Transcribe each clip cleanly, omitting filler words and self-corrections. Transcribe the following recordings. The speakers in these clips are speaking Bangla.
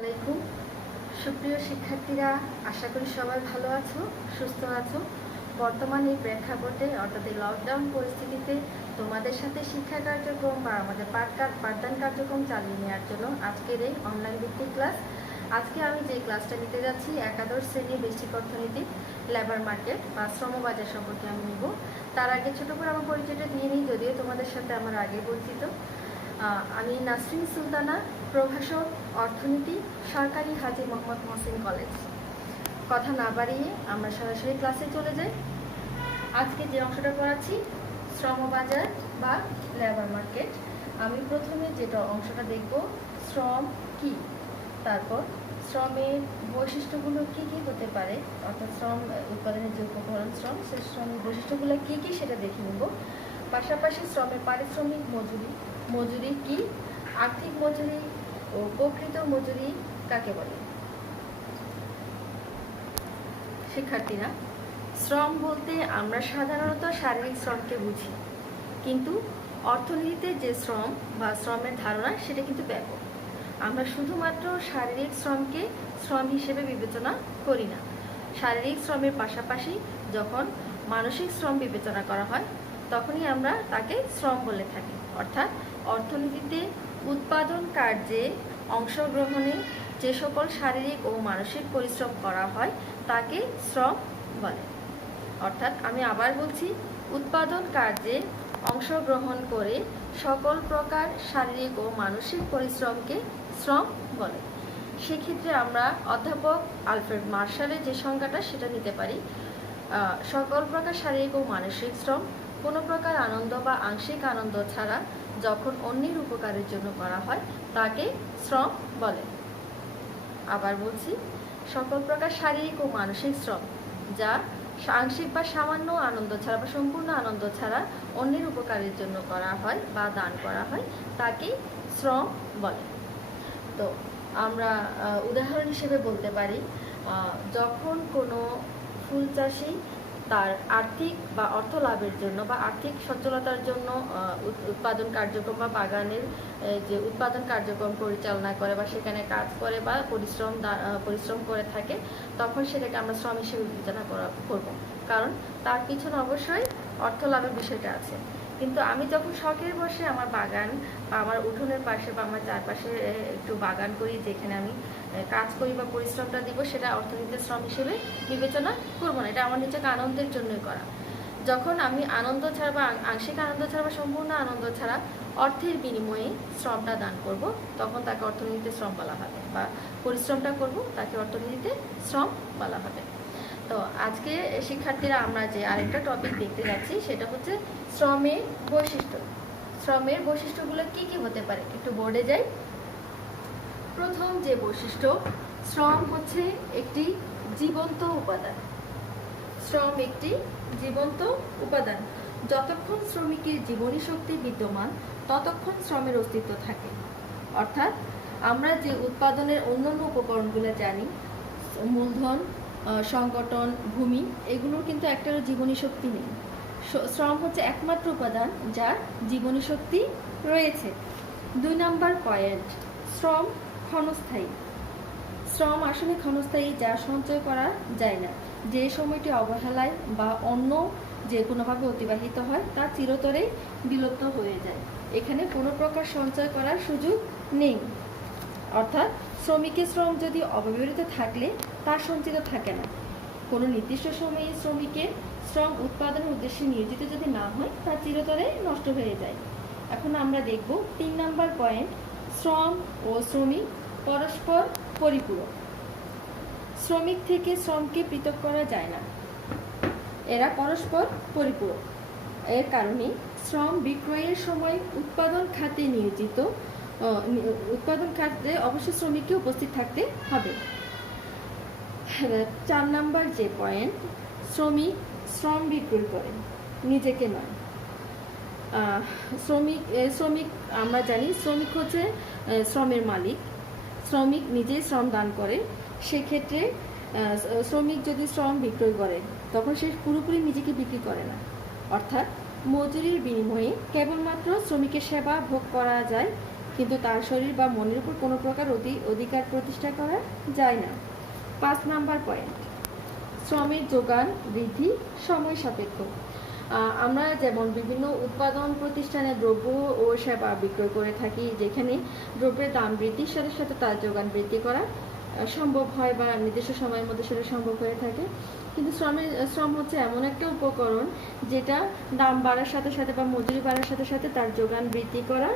আলাইকুম সুপ্রিয় শিক্ষার্থীরা, আশা করি সবাই ভালো আছো, সুস্থ আছো। বর্তমান এই প্রেক্ষাপটে অর্থাৎ এই লকডাউন পরিস্থিতিতে তোমাদের সাথে শিক্ষা কার্যক্রম বা আমাদের পাঠদান কার্যক্রম চালিয়ে নেওয়ার জন্য আজকের এই অনলাইন ভিত্তিক ক্লাস। আজকে আমি যে ক্লাসটা নিতে যাচ্ছি একাদশ শ্রেণী বেসিক অর্থনীতি লেবার মার্কেট বা শ্রমবাজার সম্পর্কে আমি নিব। তার আগে ছোট করে আমার পরিচয়টা দিয়ে নিই, যদিও তোমাদের সাথে আমার আগে পরিচিত। আমি নাসরিন সুলতানা, প্রভাষক অর্থনীতি, সরকারি হাজী মোহাম্মদ মহসিন কলেজ। কথা না বাড়িয়ে আমরা সরাসরি ক্লাসে চলে যাই। আজকে যে অংশটা পড়াচ্ছি শ্রমবাজার বা লেবার মার্কেট। আমি প্রথমে যেটা অংশটা দেখব শ্রম কি, তারপর শ্রমের বৈশিষ্ট্যগুলো কি কি হতে পারে, অর্থাৎ শ্রম উৎপাদনের যে উপকরণ শ্রম, সেই শ্রমের বৈশিষ্ট্যগুলো কি কি সেটা দেখে নেব। পাশাপাশি শ্রমের পারিশ্রমিক মজুরি কি, আর্থিক মজুরি ও প্রকৃত মজুরি কাকে বলে। শিক্ষার্থীরা, শ্রম বলতে আমরা সাধারণত শারীরিক শ্রমকে বুঝি, কিন্তু অর্থনীতিতে যে শ্রম বা শ্রমের ধারণা সেটা কিন্তু ব্যাপক। আমরা শুধুমাত্র শারীরিক শ্রমকে শ্রম হিসেবে বিবেচনা করি না। শারীরিক শ্রমের পাশাপাশি যখন মানসিক শ্রম বিবেচনা করা হয় তখনই আমরা তাকে শ্রম বলে থাকি। অর্থাৎ অর্থনীতিতে উৎপাদন কার্যে অংশগ্রহণে যে সকল শারীরিক ও মানসিক পরিশ্রম করা হয় তাকে শ্রম বলে। অর্থাৎ আমি আবার বলছি, উৎপাদন কার্যে অংশগ্রহণ করে সকল প্রকার শারীরিক ও মানসিক পরিশ্রমকে শ্রম বলে। সেক্ষেত্রে আমরা অধ্যাপক আলফ্রেড মার্শালের যে সংজ্ঞাটা সেটা নিতে পারি। সকল প্রকার শারীরিক ও মানসিক শ্রম কোনো প্রকার আনন্দ বা আংশিক আনন্দ ছাড়া যখন অন্যের উপকারের জন্য করা হয় তাকে শ্রম বলে। আবার বলছি, সকল প্রকার শারীরিক ও মানসিক শ্রম যা আংশিক বা সামান্য আনন্দ ছাড়া বা সম্পূর্ণ আনন্দ ছাড়া অন্যের উপকারের জন্য করা হয় বা দান করা হয় তাকে শ্রম বলে। তো আমরা উদাহরণ হিসেবে বলতে পারি, যখন কোনো ফুল চাষি তার আর্থিক বা অর্থ লাভের জন্য বা আর্থিক সচ্ছলতার জন্য উৎপাদন কার্যক্রম বা বাগানের যে উৎপাদন কার্যক্রম পরিচালনা করে বা সেখানে কাজ করে বা পরিশ্রম করে থাকে, তখন সেটাকে আমরা শ্রম হিসেবে বিবেচনা করব, কারণ তার পিছনে অবশ্যই অর্থ লাভের বিষয়টা আছে। কিন্তু আমি যখন শখের বসে আমার বাগান বা আমার উঠোনের পাশে বা আমার চারপাশে একটু বাগান করি, যেখানে আমি কাজ করি বা পরিশ্রমটা দিব, সেটা অর্থনীতিতে শ্রম হিসেবে বিবেচনা করব না। এটা আমার নিজেকে আনন্দের জন্যই করা। যখন আমি আনন্দ ছাড়া বা আংশিক আনন্দ ছাড়া বা সম্পূর্ণ আনন্দ ছাড়া অর্থের বিনিময়ে শ্রমটা দান করব, তখন তাকে অর্থনীতিতে শ্রম বলা হবে, বা পরিশ্রমটা করব তাকে অর্থনীতিতে শ্রম বলা হবে। তো আজকে শিক্ষার্থীরা আমরা যে আরেকটা টপিক দেখতে যাচ্ছি সেটা হচ্ছে শ্রমের বৈশিষ্ট্য। শ্রমের বৈশিষ্ট্যগুলো কি কি হতে পারে একটু বোর্ডে যাই। প্রথম যে বৈশিষ্ট্য, শ্রম হচ্ছে একটি জীবন্ত উপাদান। শ্রম একটি জীবন্ত উপাদান। যতক্ষণ শ্রমিকের জীবনী শক্তি বিদ্যমান ততক্ষণ শ্রমের অস্তিত্ব থাকে। অর্থাৎ আমরা যে উৎপাদনের অন্যান্য উপকরণগুলো জানি, মূলধন, সংগঠন, ভূমি, এগুলোর কিন্তু একটা জীবনী শক্তি নেই। শ্রম হচ্ছে একমাত্র উপাদান যার জীবনী শক্তি রয়েছে। 2 নাম্বার পয়েন্ট, শ্রম ক্ষণস্থায়ী। শ্রম আসলে ক্ষণস্থায়ী, যা সঞ্চয় করা যায় না। যে সময়টি অবহেলায় বা অন্য যে কোনোভাবে অতিবাহিত হয় তা চিরতরে বিলুপ্ত হয়ে যায়। এখানে কোনো প্রকার সঞ্চয় করার সুযোগ নেই। অর্থাৎ শ্রমিকের শ্রম যদি অব্যবহৃত থাকলে তা সঞ্চিত থাকে না। কোনো নির্দিষ্ট সময়ে শ্রমিকের শ্রম উৎপাদনের উদ্দেশ্যে নিয়োজিত যদি না হয় তা চিরতরে নষ্ট হয়ে যায়। এখন আমরা দেখব 3 নাম্বার পয়েন্ট, শ্রম ও শ্রমিক পরস্পর পরিপূরক। শ্রমিক থেকে শ্রমকে পৃথক করা যায় না, এরা পরস্পর পরিপূরক। এর কারণে শ্রম বিক্রয়ের সময় উৎপাদন খাতে অবশ্যই শ্রমিককে উপস্থিত থাকতে হবে। 4 নাম্বার যে পয়েন্ট, শ্রম বিক্রয় করে, নিজেকে নয়। শ্রমিক আমরা জানি শ্রমিক হচ্ছে শ্রমের মালিক। শ্রমিক নিজেই শ্রম দান করে। সেক্ষেত্রে শ্রমিক যদি শ্রম বিক্রয় করে তখন সে পুরোপুরি নিজেকে বিক্রি করে না। অর্থাৎ মজুরির বিনিময়ে কেবলমাত্র শ্রমিকের সেবা ভোগ করা যায়, কিন্তু তার শরীর বা মনের উপর কোনো প্রকার অধিকার প্রতিষ্ঠা করা যায় না। 5 নাম্বার পয়েন্ট, শ্রমের যোগান বৃদ্ধি সময় সাপেক্ষ। আমরা যেমন বিভিন্ন উৎপাদন প্রতিষ্ঠানে দ্রব্য ও সেবা বিক্রয় করে থাকি, যেখানে দ্রব্যের দাম বৃদ্ধির সাথে সাথে তার যোগান বৃদ্ধি করা সম্ভব হয় বা নির্দিষ্ট সময়ের মধ্যে সেটা সম্ভব হয়ে থাকে। কিন্তু শ্রম হচ্ছে এমন একটা উপকরণ যেটা দাম বাড়ার সাথে সাথে বা মজুরি বাড়ার সাথে সাথে তার যোগান বৃদ্ধি করা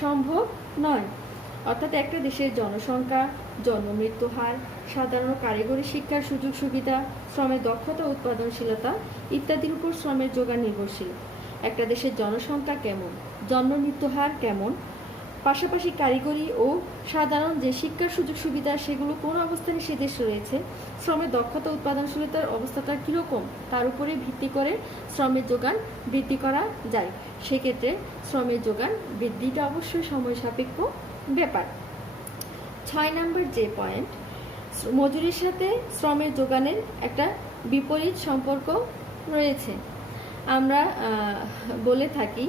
সম্ভব নয়। অর্থাৎ একটা দেশের জনসংখ্যা, জন্ম মৃত্যু হার, সাধারণ কারিগরি শিক্ষার সুযোগ সুবিধা, শ্রমের দক্ষতা, উৎপাদনশীলতা ইত্যাদির উপর শ্রমের যোগান নির্ভরশীল। একটা দেশের জনসংখ্যা কেমন, জন্ম মৃত্যু হার কেমন, পাশাপাশি কারিগরি ও সাধারণ যে শিক্ষার সুযোগ সুবিধা সেগুলো কোন অবস্থানে সে দেশ রয়েছে, শ্রমের দক্ষতা উৎপাদনশীলতার অবস্থাটা কীরকম, তার উপরে ভিত্তি করে শ্রমের যোগান বৃদ্ধি করা যায়। সেক্ষেত্রে শ্রমের যোগান বৃদ্ধিটা অবশ্যই সময় সাপেক্ষ ব্যাপার। 6 নম্বর যে পয়েন্ট, মজুরির সাথে শ্রমের যোগানের একটা বিপরীত সম্পর্ক রয়েছে। আমরা বলে থাকি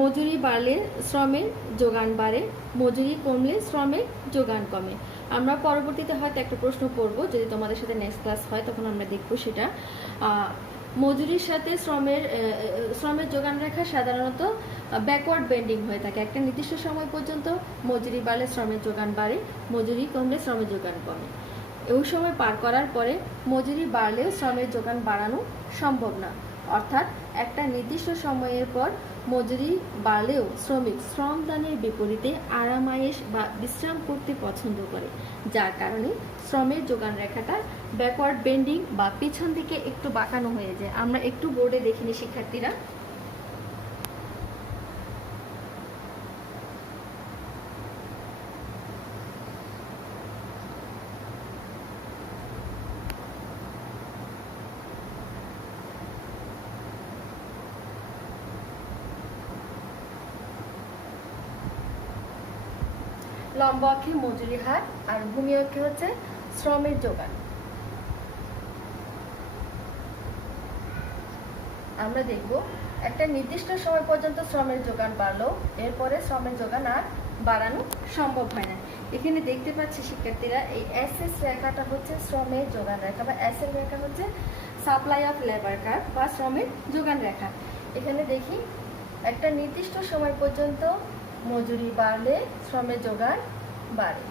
মজুরি বাড়লে শ্রমের যোগান বাড়ে, মজুরি কমলে শ্রমের যোগান কমে। আমরা পরবর্তীতে হয়তো একটা প্রশ্ন করব, যদি তোমাদের সাথে নেক্সট ক্লাস হয় তখন আমরা দেখব সেটা। মজুরির সাথে শ্রমের যোগান রেখা সাধারণত ব্যাকওয়ার্ড বেন্ডিং হয়ে থাকে। একটা নির্দিষ্ট সময় পর্যন্ত মজুরি বাড়লে শ্রমের যোগান বাড়ে, মজুরি কমলে শ্রমের যোগান কমে। ওই সময় পার করার পরে মজুরি বাড়লেও শ্রমের যোগান বাড়ানো সম্ভব না। অর্থাৎ একটা নির্দিষ্ট সময়ের পর মজুরি বাড়লেও শ্রমিক শ্রমদানের বিপরীতে আরামায়েশ বা বিশ্রাম করতে পছন্দ করে, যার কারণে শ্রমের যোগান রেখাটা ব্যাকওয়ার্ড বেন্ডিং বা পিছন দিকে একটু বাঁকানো হয়ে যায়। আমরা একটু বোর্ডে দেখিনি শিক্ষার্থীরা। লম্ব অক্ষে মজুরি হার আর ভূমি অক্ষে হচ্ছে শ্রমের যোগান। আমরা দেখব একটা নির্দিষ্ট সময় পর্যন্ত শ্রমের যোগান বাড়লেও এরপরে শ্রমের যোগান আর বাড়ানো সম্ভব হয় না। এখানে দেখতে পাচ্ছি শিক্ষার্থীরা, এই এসএস রেখাটা হচ্ছে শ্রমের যোগান রেখা বা এসএল রেখা হচ্ছে সাপ্লাই অফ লেবার কার্ভ বা শ্রমের যোগান রেখা। এখানে দেখি একটা নির্দিষ্ট সময় পর্যন্ত মজুরি বাড়লে শ্রমের যোগান বাড়ে।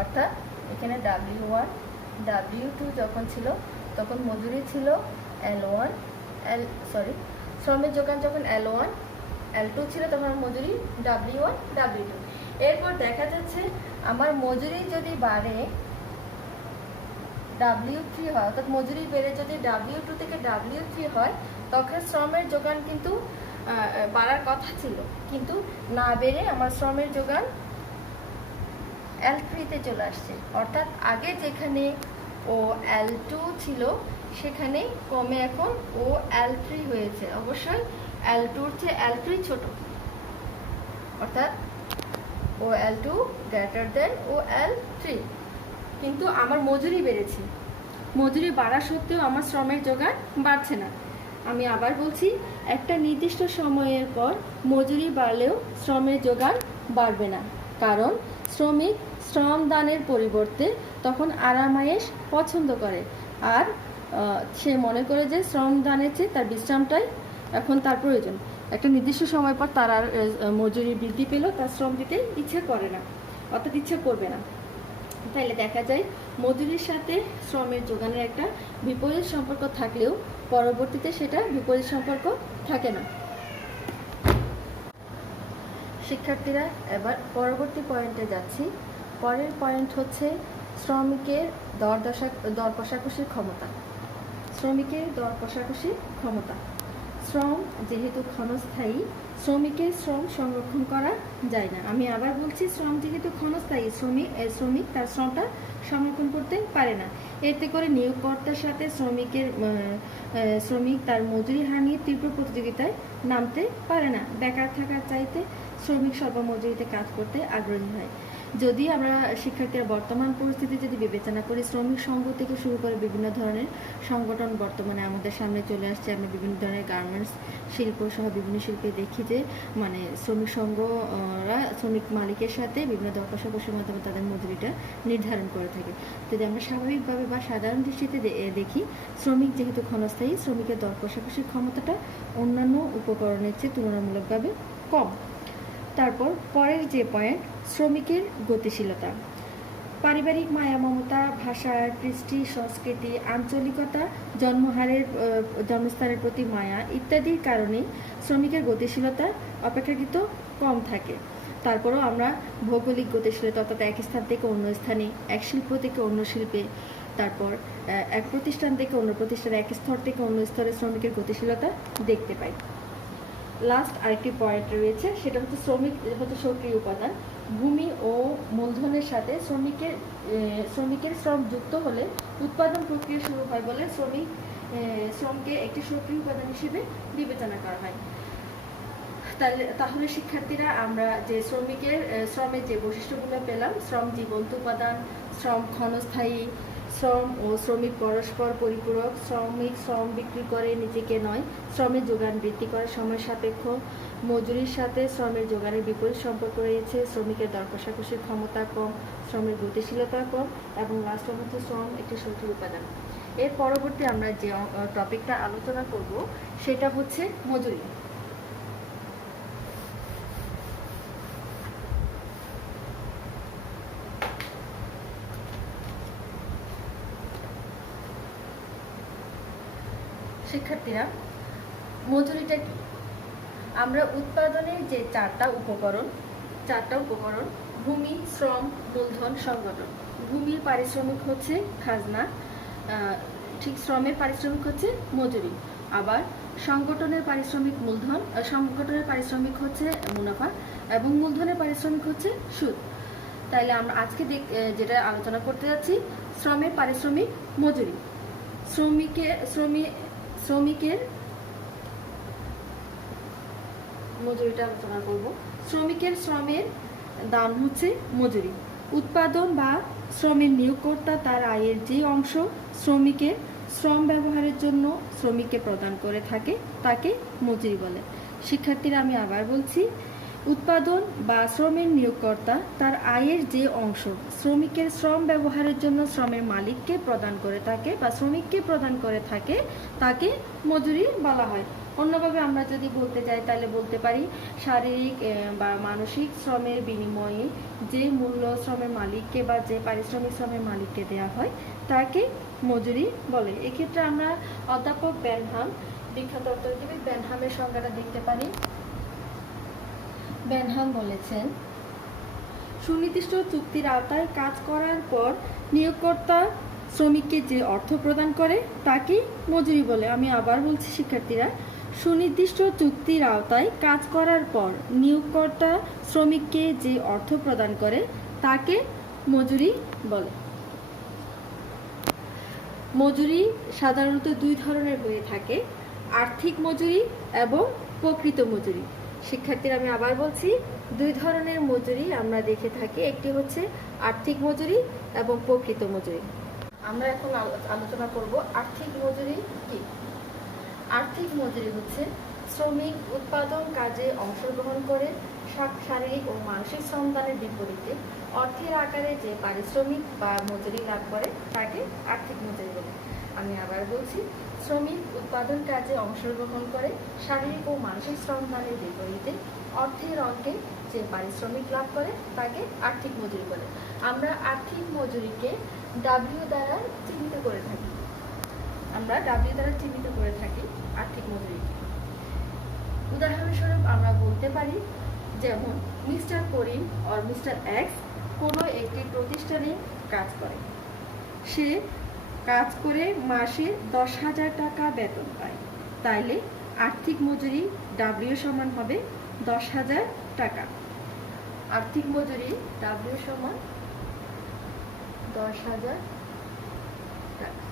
অর্থাৎ এখানে W1 W2 যখন ছিল তখন মজুরি ছিল L1 শ্রমের যোগান যখন L1 L2 ছিল তখন মজুরি W1 W2। এরপর দেখা যাচ্ছে আমার মজুরি যদি বাড়ে W3 হয়, অর্থাৎ মজুরি বেড়ে যদি W2 থেকে W3 হয় তখন শ্রমের যোগান কিন্তু বাড়ার কথা ছিল, কিন্তু না বেড়ে আমার শ্রমের যোগান L3-তে চলে আসছে। অর্থাৎ আগে যেখানে ও L2 ছিল সেখানে কমে এখন ও L3 হয়েছে। অবশ্যই L2-র চেয়ে L3 ছোট, অর্থাৎ ও L2 গ্রেটার দেন ও L3, কিন্তু আমার মজুরি বেড়েছে। মজুরি বাড়া সত্ত্বেও আমার শ্রমের যোগান বাড়ছে না। আমি আবার বলছি, একটা নির্দিষ্ট সময়ের পর মজুরি বাড়লেও শ্রমের যোগান বাড়বে না, কারণ শ্রমিক শ্রম দানের পরিবর্তে তখন আরামায়েশ পছন্দ করে, আর সে মনে করে যে শ্রম দানের চেয়ে তার বিশ্রামটাই এখন তার প্রয়োজন। একটা নির্দিষ্ট সময় পর তার আর মজুরি বৃদ্ধি পেলেও তার শ্রম দিতে ইচ্ছে করে না, অর্থাৎ ইচ্ছে করবে না। তাইলে দেখা যায় মজুরির সাথে শ্রমের যোগানের একটা বিপরীত সম্পর্ক থাকলেও পরবর্তীতে সেটা বিপরীত সম্পর্ক থাকে না। শিক্ষার্থীরা, এবার পরবর্তী পয়েন্টে যাচ্ছি। পরের পয়েন্ট হচ্ছে শ্রমিকের দর কষাকষির ক্ষমতা। শ্রমিকের দর কষাকষির ক্ষমতা। শ্রম যেহেতু ক্ষণস্থায়ী, শ্রমিকের শ্রম সংরক্ষণ করা যায় না। আমি আবার বলছি, শ্রম যেহেতু ক্ষণস্থায়ী, শ্রমিক তার শ্রমটা সংরক্ষণ করতে পারে না। এতে করে নিয়োগকর্তার সাথে শ্রমিক তার মজুরি হার নিয়ে তীব্র প্রতিযোগিতায় নামতে পারে না। বেকার থাকার চাইতে শ্রমিক স্বল্প মজুরিতে কাজ করতে আগ্রহী হয়। যদি আমরা শিক্ষার্থীরা বর্তমান পরিস্থিতি যদি বিবেচনা করি, শ্রমিক সংঘ থেকে শুরু করে বিভিন্ন ধরনের সংগঠন বর্তমানে আমাদের সামনে চলে আসছে। আমরা বিভিন্ন ধরনের গার্মেন্টস শিল্প সহ বিভিন্ন শিল্পে দেখি যে মানে শ্রমিক সংঘরা শ্রমিক মালিকের সাথে বিভিন্ন দর কষাকষির মাধ্যমে তাদের মজুরিটা নির্ধারণ করে থাকে। যদি আমরা স্বাভাবিকভাবে বা সাধারণ দৃষ্টিতে দেখি, শ্রমিক যেহেতু ক্ষণস্থায়ী, শ্রমিকের দর কষাকষির ক্ষমতাটা অন্যান্য উপকরণের চেয়ে তুলনামূলকভাবে কম। তারপর পরের যে পয়েন্ট, শ্রমিকের গতিশীলতা। পারিবারিক মায়া মমতা, ভাষার কৃষ্টি, সংস্কৃতি, আঞ্চলিকতা, জন্মস্থানের প্রতি মায়া ইত্যাদির কারণে শ্রমিকের গতিশীলতা অপেক্ষাকৃত কম থাকে। তারপরেও আমরা ভৌগোলিক গতিশীলতা, অর্থাৎ এক স্থান থেকে অন্য স্থানে, এক শিল্প থেকে অন্য শিল্পে, তারপর এক প্রতিষ্ঠান থেকে অন্য প্রতিষ্ঠানে, এক স্তর থেকে অন্য স্তরে শ্রমিকের গতিশীলতা দেখতে পাই। লাস্ট আরেকটি পয়েন্ট রয়েছে, সেটা হচ্ছে শ্রমিক হচ্ছে সক্রিয় উপাদান। ভূমি ও মূলধনের সাথে শ্রমিকের শ্রম যুক্ত হলে উৎপাদন প্রক্রিয়া শুরু হয় বলে শ্রমকে একটি সক্রিয় উপাদান হিসেবে বিবেচনা করা হয়। তাহলে শিক্ষার্থীরা আমরা যে শ্রমের যে বৈশিষ্ট্যগুলো পেলাম, শ্রম জীবন্ত উপাদান, শ্রম ক্ষণস্থায়ী, শ্রম ও শ্রমিক পরস্পর পরিপূরক, শ্রম বিক্রি করে নিজেকে নয়, শ্রমের যোগান বৃদ্ধি করে সময় সাপেক্ষ, মজুরির সাথে শ্রমের যোগানের বিপরীত সম্পর্ক রয়েছে, শ্রমিকের দর কষাকষির ক্ষমতা কম, শ্রমের গতিশীলতা কম, এবং লাস্ট হচ্ছে শ্রম একটি সক্রিয় উপাদান। এর পরবর্তী আমরা যে টপিকটা আলোচনা করব সেটা হচ্ছে মজুরি। শিক্ষার্থীরা, মজুরিটা কি? আমরা উৎপাদনের যে চারটা উপকরণ, ভূমি, শ্রম, মূলধন, সংগঠন। ভূমির পারিশ্রমিক হচ্ছে খাজনা, ঠিক শ্রমের পারিশ্রমিক হচ্ছে মজুরি। আবার সংগঠনের পারিশ্রমিক মূলধন, সংগঠনের পারিশ্রমিক হচ্ছে মুনাফা, এবং মূলধনের পারিশ্রমিক হচ্ছে সুদ। তাইলে আমরা আজকে যেটা আলোচনা করতে যাচ্ছি, শ্রমের পারিশ্রমিক মজুরি। শ্রমিকের মজুরিটা আলোচনা করব। শ্রমের দাম হচ্ছে মজুরি। উৎপাদন বা শ্রমের নিয়োগকর্তা তার আয়ের যে অংশ শ্রমিকের শ্রম ব্যবহারের জন্য শ্রমিককে প্রদান করে থাকে তাকে মজুরি বলে। শিক্ষার্থীরা, আমি আবার বলছি, উৎপাদন বা শ্রমের নিয়োগকর্তা তার আয়ের যে অংশ শ্রমিকের শ্রম ব্যবহারের জন্য শ্রমের মালিককে প্রদান করে থাকে বা শ্রমিককে প্রদান করে থাকে তাকে মজুরি বলা হয়। অন্যভাবে আমরা যদি বলতে যাই তাহলে বলতে পারি, শারীরিক বা মানসিক শ্রমের বিনিময়ে যে মূল্য শ্রমের মালিককে বা যে পারিশ্রমিক শ্রমের মালিককে দেওয়া হয় তাকে মজুরি বলে। এক্ষেত্রে আমরা অধ্যাপক বেনহাম, বিখ্যাত অর্থনীতিবিদ বেনহামের সংজ্ঞাটা দেখতে পারি। বেনহাম বলেছেন, সুনির্দিষ্ট চুক্তির আওতায় কাজ করার পর নিয়োগকর্তা শ্রমিককে যে অর্থ প্রদান করে তাকে মজুরি বলে। আমি আবার বলছি শিক্ষার্থীরা, সুনির্দিষ্ট চুক্তির আওতায় কাজ করার পর নিয়োগকর্তা শ্রমিককে যে অর্থ প্রদান করে তাকে মজুরি বলে। মজুরি সাধারণত দুই ধরনের হয়ে থাকে, আর্থিক মজুরি এবং প্রকৃত মজুরি। শিক্ষার্থীরা, আমি আবার বলছি, দুই ধরনের মজুরি আমরা দেখে থাকি, একটি হচ্ছে আর্থিক মজুরি এবং প্রকৃত মজুরি। আমরা এখন আলোচনা করব আর্থিক মজুরি কি। আর্থিক মজুরি হচ্ছে শ্রমিক উৎপাদন কাজে অংশগ্রহণ করে শারীরিক ও মানসিক শ্রমদানের বিপরীতে অর্থের আকারে যে পারিশ্রমিক বা মজুরি লাভ করে তাকে আর্থিক মজুরি বলে। আমি আবার বলছি, শ্রমিক উৎপাদন কাজে অংশগ্রহণ করে শারীরিক ও মানসিক শ্রমদানের বিপরীতে অর্থের অঙ্কে যে পারিশ্রমিক লাভ করে তাকে আর্থিক মজুরি বলে। আমরা আর্থিক মজুরিকে ডাব্লিউ দ্বারা চিহ্নিত করে থাকি। আর্থিক মজুরি। উদাহরণস্বরূপ আমরা বলতে পারি, যেমন মিস্টার করিম আর মিস্টার এক্স কোনো একটি প্রতিষ্ঠানে কাজ করে। সে কাজ করে মাসে 10,000 টাকা বেতন পায়। তাইলে আর্থিক মজুরি ডাব্লিউ সমান হবে 10,000 টাকা। আর্থিক মজুরি ডাব্লিউ সমান 10,000 টাকা।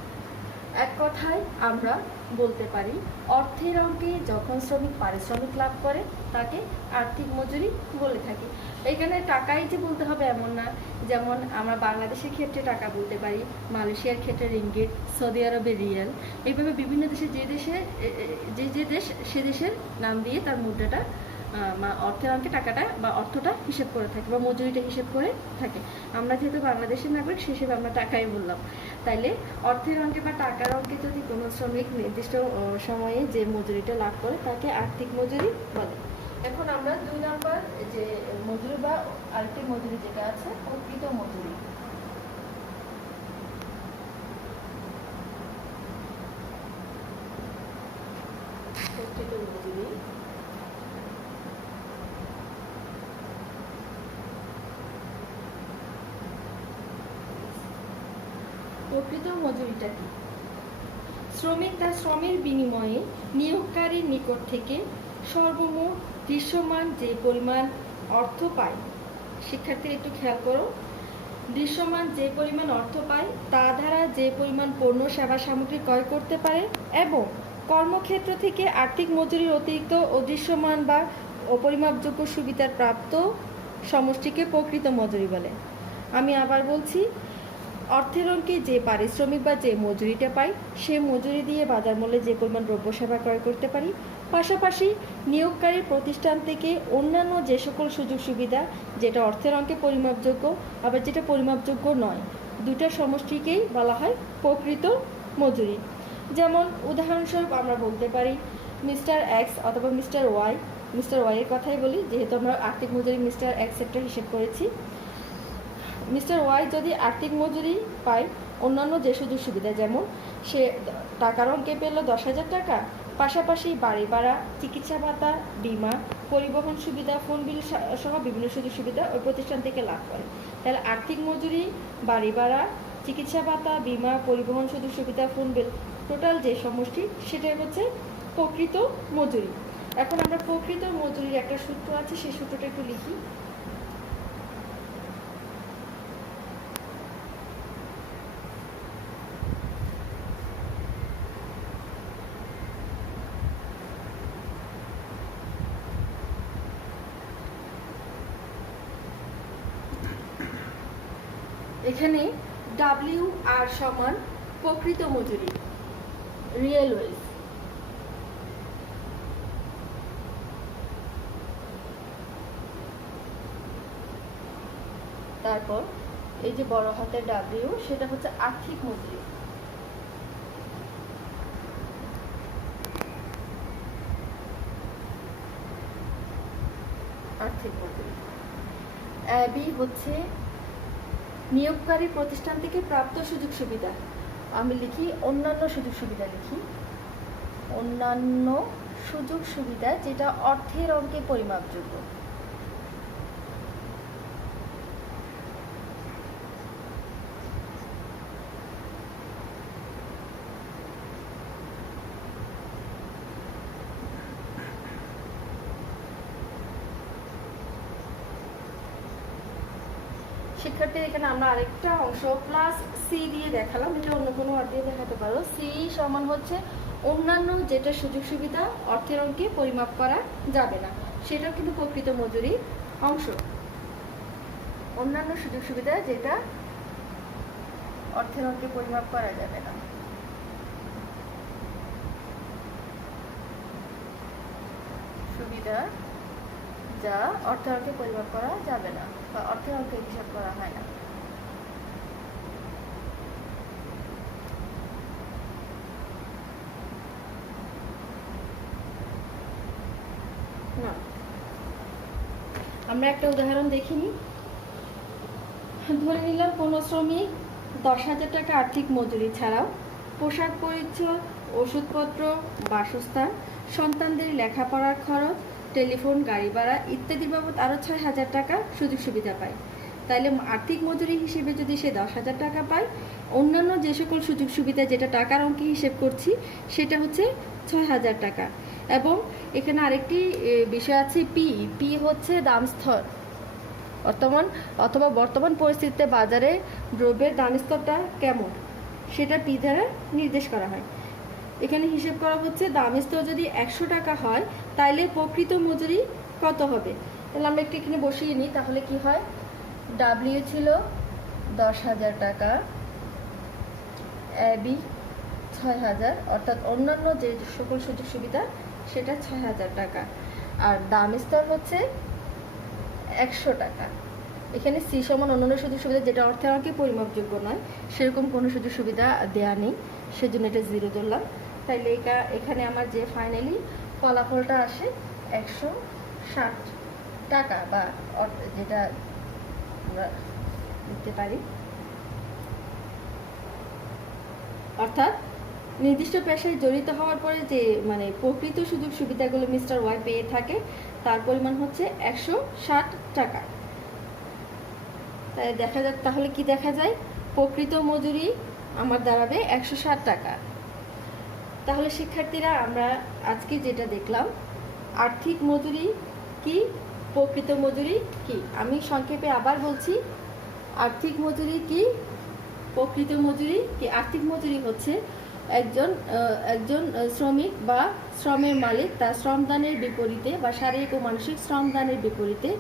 এক কথায় আমরা বলতে পারি অর্থের অঙ্কে যখন শ্রমিক পারিশ্রমিক লাভ করে তাকে আর্থিক মজুরি বলে থাকি। এখানে টাকাই যে বলতে হবে এমন না, যেমন আমরা বাংলাদেশের ক্ষেত্রে টাকা বলতে পারি, মালয়েশিয়ার ক্ষেত্রে রিঙ্গিট, সৌদি আরবের রিয়াল, এইভাবে বিভিন্ন দেশে যে দেশ সে দেশের নাম দিয়ে তার মুদ্রাটা অর্থের অঙ্কে টাকাটা বা অর্থটা হিসেব করে থাকে বা মজুরিটা হিসেব করে থাকে। আমরা যেহেতু বাংলাদেশের নাগরিক সে হিসেবে আমরা টাকাই বললাম। তাইলে অর্থের অঙ্কে বা টাকার অঙ্কে যদি কোনো শ্রমিক নির্দিষ্ট সময়ে যে মজুরিটা লাভ করে তাকে আর্থিক মজুরি বলে। এখন আমরা 2 নম্বর যে মজুরি বা আর্থিক মজুরি যেটা আছে প্রকৃত মজুরি। প্রকৃত মজুরি প্রকৃত মজুরিটা কি? শ্রমিক তার শ্রমের বিনিময়ে নিয়োগকারীর নিকট থেকে সর্বমোট দৃশ্যমান যে পরিমাণ অর্থ পায়, শিক্ষার্থী একটু খেয়াল করো, দৃশ্যমান যে পরিমাণ অর্থ পায় তা দ্বারা যে পরিমাণ পণ্য সেবা সামগ্রী ক্রয় করতে পারে এবং কর্মক্ষেত্র থেকে আর্থিক মজুরির অতিরিক্ত অদৃশ্যমান বা অপরিমাপযোগ্য সুবিধার প্রাপ্ত সমষ্টিকে প্রকৃত মজুরি বলে। আমি আবার বলছি, অর্থের অঙ্কে যে পারিশ্রমিক বা যে মজুরিটা পাই সে মজুরি দিয়ে বাজার মূল্যে যে পরিমাণ দ্রব্য সেবা ক্রয় করতে পারি, পাশাপাশি নিয়োগকারী প্রতিষ্ঠান থেকে অন্যান্য যে সকল সুযোগ সুবিধা যেটা অর্থের অঙ্কে পরিমাপযোগ্য আবার যেটা পরিমাপযোগ্য নয়, দুটার সমষ্টিকেই বলা হয় প্রকৃত মজুরি। যেমন উদাহরণস্বরূপ আমরা বলতে পারি মিস্টার এক্স অথবা মিস্টার ওয়াই এর কথাই বলি, যেহেতু আমরা আর্থিক মজুরি মিস্টার এক্স একটা হিসেব করেছি। মিস্টার ওয়াই যদি আর্থিক মজুরি পায় অন্যান্য যে সুযোগ সুবিধা, যেমন সে টাকার অঙ্কে পেল 10,000 টাকা, পাশাপাশি বাড়ি ভাড়া, চিকিৎসা ভাতা, বিমা, পরিবহন সুবিধা, ফোন বিল সহ বিভিন্ন সুযোগ সুবিধা ওই প্রতিষ্ঠান থেকে লাভ করে, তাহলে আর্থিক মজুরি, বাড়ি ভাড়া, চিকিৎসা ভাতা, বিমা, পরিবহন সুযোগ সুবিধা, ফোন বিল, টোটাল যে সমষ্টি সেটাই হচ্ছে প্রকৃত মজুরি। এখন আমরা প্রকৃত মজুরির একটা সূত্র আছে, সেই সূত্রটা একটু লিখি। এখানে WR সমান প্রকৃত মজুরি, রিয়েল ওয়েজ। তারপর এই যে বড় হাতের W সেটা হচ্ছে আর্থিক মজুরি। আর্থিক মজুরি। বি হচ্ছে নিয়োগকারী প্রতিষ্ঠান থেকে প্রাপ্ত সুযোগ সুবিধা। আমি লিখি অন্যান্য সুযোগ সুবিধা, লিখি অন্যান্য সুযোগ সুবিধা যেটা অর্থের অঙ্কে পরিমাপযোগ্য। শিক্ষার্থী এখানে আমরা আরেকটা অংশ প্লাস সি দিয়ে দেখালাম, এটা অন্য কোনো ওয়ার্ড দিয়ে দেখাতে পারো। সি সমান হচ্ছে অন্যান্য যেটা সুযোগ সুবিধা অর্থের অঙ্কে পরিমাপ করা যাবে না, সেটাও কিন্তু প্রকৃত মজুরির অংশ। অন্যান্য সুযোগ সুবিধা যেটা অর্থের অঙ্কে পরিমাপ করা যাবে না, সুবিধা যা অর্থের অঙ্কে পরিমাপ করা যাবে না বা অর্থের অঙ্কে হিসাব করা হয় না। আমরা একটা উদাহরণ দেখিনি। ধরে নিলাম কোনো শ্রমিক 10,000 টাকা আর্থিক মজুরি ছাড়াও পোশাক পরিচ্ছদ, ওষুধপত্র, বাসস্থান, সন্তানদের লেখাপড়ার খরচ, টেলিফোন, গাড়ি ভাড়া ইত্যাদি বাবদ আরও 6,000 টাকা সুযোগ সুবিধা পায়। তাহলে আর্থিক মজুরি হিসেবে যদি সে 10,000 টাকা পায়, অন্যান্য যে সকল সুযোগ সুবিধা যেটা টাকার অঙ্কে হিসেব করছি সেটা হচ্ছে 6,000 টাকা। এবং এখানে আরেকটি বিষয় আছে পি হচ্ছে দাম স্তর, বর্তমান পরিস্থিতিতে বাজারে দ্রব্যের দাম স্তরটা কেমন সেটা পি দ্বারা নির্দেশ করা হয়। এখানে হিসেব করা হচ্ছে দাম স্তর যদি 100 টাকা হয় তাহলে প্রকৃত মজুরি কত হবে। তাহলে আমরা একটু এখানে বসিয়ে নিই, তাহলে কি হয়, ডাব্লিউ ছিল 10,000 টাকা, এবি 6,000, অর্থাৎ অন্যান্য যে সকল সুযোগ সুবিধা সেটা 6,000 টাকা, আর দাম স্তর হচ্ছে 100 টাকা। এখানে সি সমান অন্যান্য সুযোগ সুবিধা যেটা অর্থের অঙ্কে পরিমাপযোগ্য নয়, সেরকম কোনো সুযোগ সুবিধা দেয়া নেই, সেজন্য এটা 0 ধরলাম। তাইলে এখানে আমার যে ফাইনালি ফলাফলটা আসে 160 টাকা, বা যেটা আমরা লিখতে পারি, অর্থাৎ নির্দিষ্ট পেশায় জড়িত হওয়ার পরে যে মানে প্রকৃত সুযোগ সুবিধাগুলো মিস্টার ওয়াই পেয়ে থাকে তার পরিমাণ হচ্ছে 160 টাকা। তাই দেখা যাক, তাহলে কি দেখা যায়, প্রকৃত মজুরি আমার দাঁড়াবে 160 টাকা। তাহলে শিক্ষার্থীরা আমরা আজকে যেটা দেখলাম, আর্থিক মজুরি কি, প্রকৃত মজুরি কি। আমি সংক্ষেপে আবার বলছি, আর্থিক মজুরি কি, প্রকৃত মজুরি কি। আর্থিক মজুরি হচ্ছে একজন শ্রমিক বা শ্রমের মালিক তার শ্রমদানের বিপরীতে বা শারীরিক ও মানসিক শ্রমদানের বিপরীতে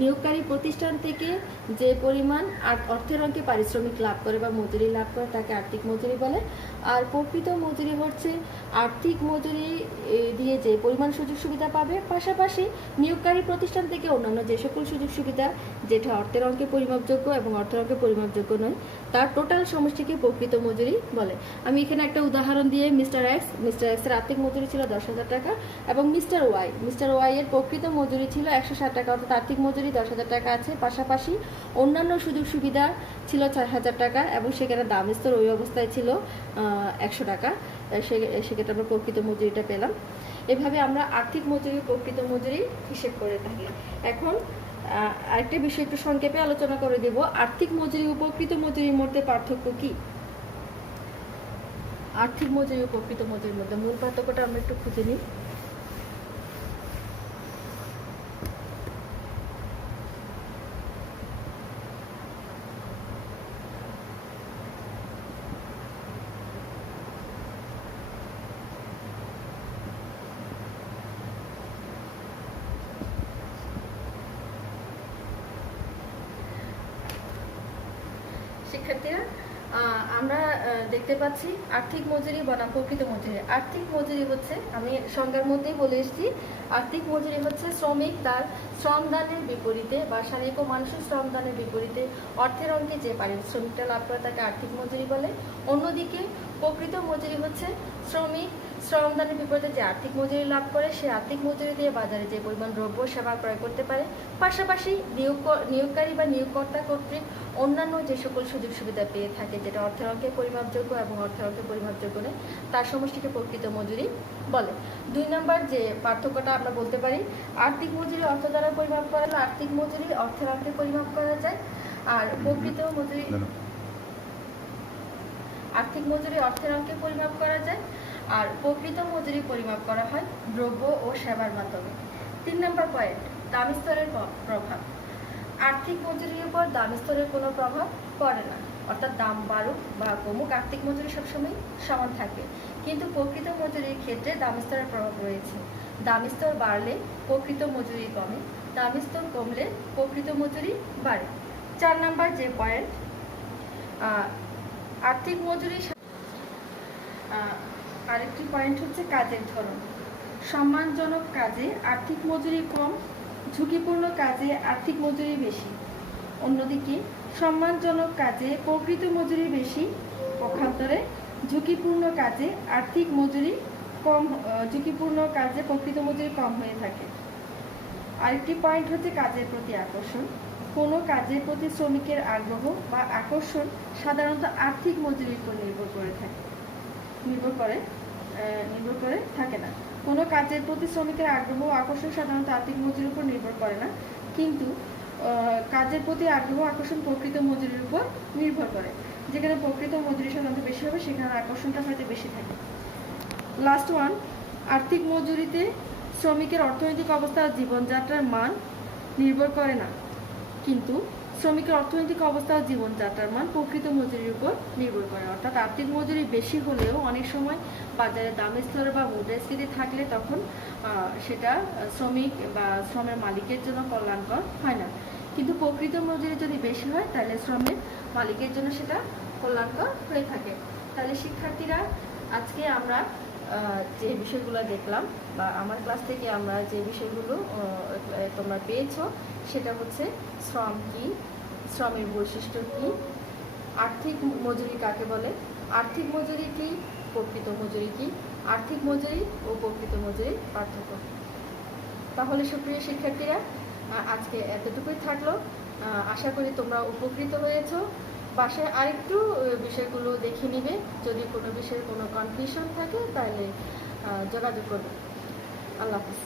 নিয়োগকারী প্রতিষ্ঠান থেকে যে পরিমাণ অর্থের অঙ্কে পারিশ্রমিক লাভ করে বা মজুরি লাভ করে তাকে আর্থিক মজুরি বলে। আর প্রকৃত মজুরি হচ্ছে আর্থিক মজুরি দিয়ে যে পরিমাণ সুযোগ সুবিধা পাবে, পাশাপাশি নিয়োগকারী প্রতিষ্ঠান থেকে অন্যান্য যে সকল সুযোগ সুবিধা যেটা অর্থের অঙ্কে পরিমাপযোগ্য এবং অর্থের অঙ্কে পরিমাপযোগ্য নয় তার টোটাল সমষ্টিকে প্রকৃত মজুরি বলে। আমি এখানে একটা উদাহরণ দিয়ে মিস্টার এক্স এর আর্থিক মজুরি ছিল 10,000 টাকা এবং মিস্টার ওয়াই এর প্রকৃত মজুরি ছিল 160 টাকা, অর্থাৎ আর্থিক মজুরি 10,000 টাকা আছে, পাশাপাশি অন্যান্য সুযোগ সুবিধা ছিল 4,000 টাকা এবং সেখানে দাম স্তর ওই অবস্থায় ছিল 100 টাকা। সেক্ষেত্রে আমরা প্রকৃত মজুরিটা পেলাম। এভাবে আমরা আর্থিক মজুরি প্রকৃত মজুরি হিসেব করে থাকি। এখন আরেকটা বিষয় একটু সংক্ষেপে আলোচনা করে দেব, আর্থিক মজুরি ও প্রকৃত মজুরির মধ্যে পার্থক্য কি। আর্থিক মজুরি ও প্রকৃত মজুরির মধ্যে মূল পার্থক্যটা আমরা একটু খুঁজে নিই। শিক্ষার্থীরা আমরা দেখতে পাচ্ছি আর্থিক মজুরি বনাম প্রকৃত মজুরি। আর্থিক মজুরি হচ্ছে, আমি সংজ্ঞার মধ্যেই বলে এসেছি, আর্থিক মজুরি হচ্ছে শ্রমিক তার শ্রমদানের বিপরীতে বা শারীরিক ও মানসিক শ্রমদানের বিপরীতে অর্থের অঙ্কে যে পারিশ্রমিকটা লাভ করে তাকে আর্থিক মজুরি বলে। অন্যদিকে প্রকৃত মজুরি হচ্ছে শ্রমিক শ্রমদানের বিপরীতে যে আর্থিক মজুরি লাভ করে সে আর্থিক মজুরি দিয়ে বাজারে যে পরিমাণ দ্রব্য সেবা ক্রয় করতে পারে, পাশাপাশি নিয়োগকারী বা নিয়োগকর্তা কর্তৃক অন্যান্য যে সকল সুযোগ সুবিধা পেয়ে থাকে যেটা অর্থের অঙ্কে পরিমাপযোগ্য এবং অর্থের অঙ্কে পরিমাপযোগ্য নয় তার সমষ্টিকে প্রকৃত মজুরি বলে। 2 নম্বর যে পার্থক্যটা আমরা বলতে পারি, আর্থিক মজুরি অর্থ দ্বারা পরিমাপ করা যায়, আর্থিক মজুরি অর্থের অঙ্কে পরিমাপ করা যায়, আর প্রকৃত মজুরি আর্থিক মজুরি অর্থের অঙ্কে পরিমাপ করা যায় আর প্রকৃত মজুরি পরিমাপ করা হয় দ্রব্য ও সেবার মাধ্যমে। 3 নম্বর পয়েন্ট, দাম স্তরের প্রভাব। আর্থিক মজুরির উপর দাম স্তরের কোনো প্রভাব পড়ে না, অর্থাৎ দাম বাড়ুক বা কমুক আর্থিক মজুরি সবসময় সমান থাকে, কিন্তু প্রকৃত মজুরির ক্ষেত্রে দাম স্তরের প্রভাব রয়েছে। দাম স্তর বাড়লে প্রকৃত মজুরি কমে, দাম স্তর কমলে প্রকৃত মজুরি বাড়ে। 4 নম্বর যে পয়েন্ট, আর্থিক মজুরি আরেকটি পয়েন্ট হচ্ছে কাজের ধরন। সম্মানজনক কাজে আর্থিক মজুরি কম, ঝুঁকিপূর্ণ কাজে আর্থিক মজুরি বেশি। অন্যদিকে সম্মানজনক কাজে প্রকৃত মজুরি বেশি, পক্ষান্তরে ঝুঁকিপূর্ণ কাজে আর্থিক মজুরি কম, ঝুঁকিপূর্ণ কাজে প্রকৃত মজুরি কম হয়ে থাকে। আরেকটি পয়েন্ট হচ্ছে কাজের প্রতি আকর্ষণ। কোনো কাজের প্রতি শ্রমিকের আগ্রহ বা আকর্ষণ সাধারণত আর্থিক মজুরির উপর নির্ভর করে থাকে না। কোনো কাজের প্রতি শ্রমিকের আগ্রহ ও আকর্ষণ সাধারণত আর্থিক মজুরির উপর নির্ভর করে না, কিন্তু কাজের প্রতি আগ্রহ আকর্ষণ প্রকৃত মজুরির উপর নির্ভর করে। যেখানে প্রকৃত মজুরি সাধারণত বেশি হবে সেখানে আকর্ষণটা হয়তো বেশি থাকে। লাস্ট ওয়ান, আর্থিক মজুরিতে শ্রমিকের অর্থনৈতিক অবস্থা জীবনযাত্রার মান নির্ভর করে না, কিন্তু শ্রমিকের অর্থনৈতিক অবস্থা ও জীবনযাত্রার মান প্রকৃত মজুরির উপর নির্ভর করে। অর্থাৎ আর্থিক মজুরি বেশি হলেও অনেক সময় বাজারে দামের স্তর বা মুদ্রাস্ফীতি থাকলে তখন সেটা শ্রমিক বা শ্রমের মালিকের জন্য কল্যাণকর হয় না। কিন্তু প্রকৃত মজুরি যদি বেশি হয় তাহলে শ্রমের মালিকের জন্য সেটা কল্যাণকর হয়ে থাকে। তাহলে শিক্ষার্থীরা, আজকে আমরা যে বিষয়গুলো দেখলাম বা আমার ক্লাস থেকে আমরা যে বিষয়গুলো তোমরা পেয়েছো সেটা হচ্ছে শ্রম কি, শ্রমের বৈশিষ্ট্য কি, আর্থিক মজুরি কাকে বলে, আর্থিক মজুরি কি, প্রকৃত মজুরি কি, আর্থিক মজুরি ও প্রকৃত মজুরির পার্থক্য। তাহলে সুপ্রিয় শিক্ষার্থীরা, আজকে এতটুকুই থাকলো। আশা করি তোমরা উপকৃত হয়েছো। বাসায় আরেকটু বিষয়গুলো দেখে নিবে। যদি কোনো বিষয়ে কোনো কনফিউশন থাকে তাহলে যোগাযোগ করবে। আল্লাহ হাফিজ।